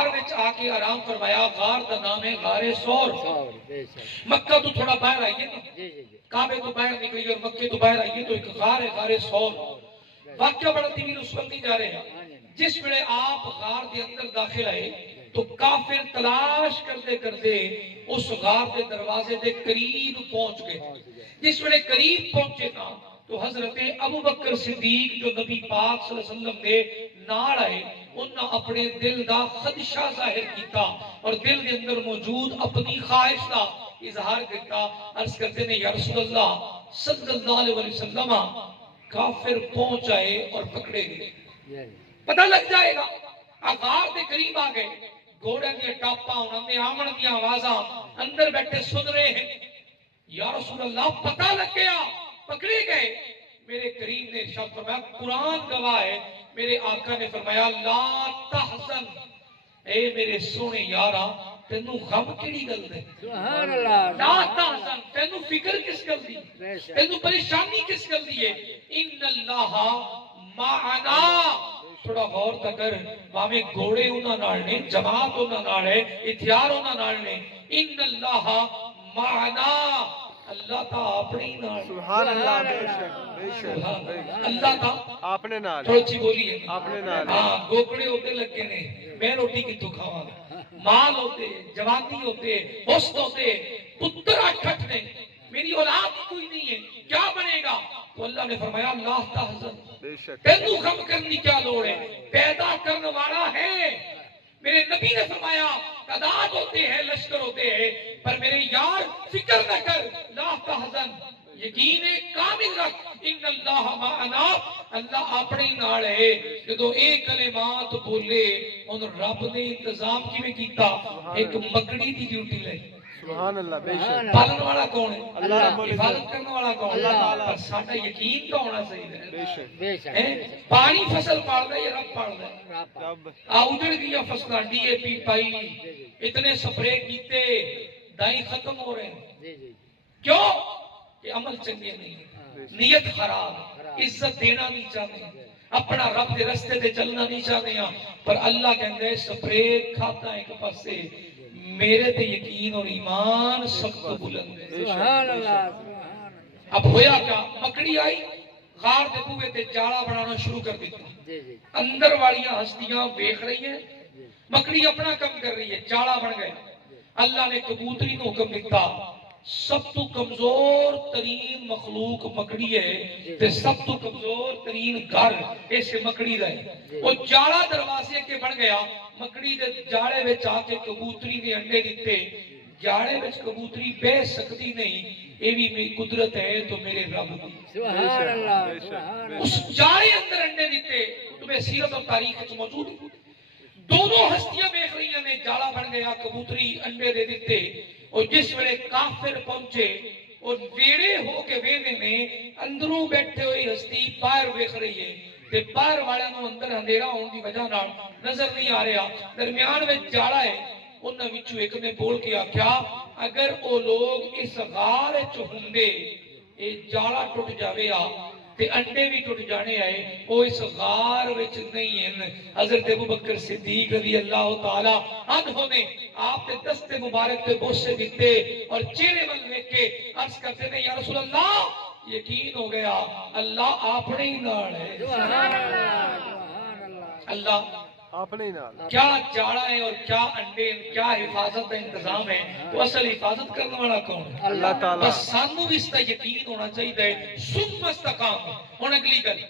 غار وچ آ کے آرام فرمایا. غار دا نام ہے غار ثور. مکہ تو تھوڑا باہر آئیے نا, کعبے تو باہر نکلی اور مکے تو باہر آئیے تو ایک غار ہے غار ثور. واقعہ بڑا طویل, اس وقت نہیں جا رہے ہیں. جس ویلے آپ غار دے اندر داخل آئے تو کافر تلاش کرتے کرتے اس غار دے دروازے دے قریب پہنچ گئے. جس ویلے قریب پہنچے نا تو حضرت ابو بکر صدیق جو نبی پاک صلی اللہ علیہ وسلم دے نال آئے, انہاں اپنے دل دا خدشہ ظاہر کیتا اور دل دے اندر موجود اپنی خواہش دا اظہار کرتا. عرض کرتے نے یا رسول اللہ صلی اللہ علیہ وسلم, کافر پہنچ آئے اور پکڑے گئے, پتہ لگ جائے گا. غار دے قریب آ گئے, گھوڑے دے ٹاپا انہاں نے آمن دی آوازاں اندر بیٹھے سن رہے ہیں. یا رسول اللہ پتہ لگ گیا, پکڑے گئے. میرے کریم نے ارشاد فرمایا, قرآن گواہ ہے, میرے آقا نے فرمایا لا تحزن, اے میرے سونے یارا تینوں غم کیڑی گل دے؟ سبحان اللہ. لا تحزن, تینوں فکر کس گل دی, تینوں پریشانی کس گل دی ہے؟ ان اللہ معنا. تھوڑا غور تا کر, باویں گھوڑے انہاں نال نے, جماعت انہاں نال ہے, ہتھیار انہاں نال نے. ان اللہ معنا, اللہ تا اپنے نال. سبحان اللہ. بے شک بے شک اللہ تا اپنے نال. تھوڑی سی بولیے اپنے نال. ہاں گوکڑے ہوتے لگے نے, میں روٹی کتوں کھاواں گا. مال ہوتے, جوانی ہوتے, حسن ہوتے, پتر اٹھٹ نے, میری اولاد کوئی نہیں ہے, کیا بنے گا؟ تو اللہ نے فرمایا لا تحزن, تینوں غم کرنی کیا لوڑ ہے, پیدا کرنے والا ہے. میرے نبی نے فرمایا تعداد ہوتے ہیں, لشکر ہوتے ہیں, پر میرے یار فکر نہ کر, لا تحزن, یقین کامل رکھ, ان اللہ معنا, اللہ اپنے نال ہے. جدو ایک کلمات بولے ان رب نے انتظام کیویں کیتا, ایک مکڑی دی ڈیوٹی لے. سبحان اللہ. بے شک پالن والا کون ہے؟ اللہ. حفاظت کرنے والا کون ہے؟ اللہ تعالی. پر ساڈا یقین تو ہونا چاہیے. بے شک بے شک. پانی فصل پالدا ہے یا رب پالدا ہے؟ رب. اجڑ گیا فصلاں, ڈی اے پی پائی, اتنے سپرے کیتے, دائی ختم ہو رہے ہیں. جی جی. کیوں کہ عمل چنگے نہیں, نیت خراب, عزت دینا نہیں چاہتے, اپنا رب کے رستے تے چلنا نہیں چاہتے ہیں. پر اللہ کہندا ہے سپرے کھاتا ایک پاسے, میرے تے یقین اور ایمان سخت بلند ہے. سبحان اللہ. اب ہویا کیا, مکڑی آئی, غار دے بوئے تے جالا بنانا شروع کر دیتا. اندر والیاں ہستیاں دیکھ رہی ہیں, مکڑی اپنا کم کر رہی ہے, جالا بن گئے. اللہ نے کبوتری کو حکم دیتا, سب تو کمزور ترین مخلوق مکڑی ہے, تے سب تو کمزور ترین گھر ایسے مکڑی دا ہے. وہ جالا دروازے کے بن گیا, مکڑی دے جاڑے وچ آ کے کبوتری نے انڈے دیتے. جاڑے وچ کبوتری بہ سکتی نہیں, یہ بھی میری قدرت ہے تو میرے رب دی. سبحان اللہ. اس جاڑے اندر انڈے دیتے, تمہیں سیرت اور تاریخ وچ موجود ہے. دونوں ہستیاں دیکھ رہی ہیں, جاڑا بن گیا, کبوتری انڈے دے دیتے. اور جس ویلے کافر پہنچے اور ویڑے ہو کے ویڑے نے, اندروں بیٹھے ہوئی ہستی باہر ویکھ رہی ہے, تے باہر والوں نوں اندر اندھیرا ہون دی وجہ نال نظر نہیں آ رہا. درمیان وچ جاڑا ہے, انہاں وچوں ایک نے بول کے آکھیا اگر او لوگ اس غار وچ ہوندے, اے جاڑا ٹوٹ جاوے آ تے انڈے بھی ٹوٹ جانے آئے, وہ اس غار وچ نہیں ہیں. حضرت ابو بکر صدیق رضی اللہ تعالی عنہ نے آپ کے دست مبارک پہ بوسے دیتے اور چہرے ول دیکھ کے عرض کرتے ہیں یا رسول اللہ یقین ہو گیا اللہ اپنے ہی نال ہے. سبحان اللہ. سبحان اللہ. اللہ اپنے ہی نال. کیا جاڑا ہے اور کیا انڈے, کیا حفاظت کا انتظام ہے, تو اصل حفاظت کرنے والا کون ہے؟ اللہ تعالی. بس سانوں بھی اس کا یقین ہونا چاہیے. ثم استقام. ہن اگلی گل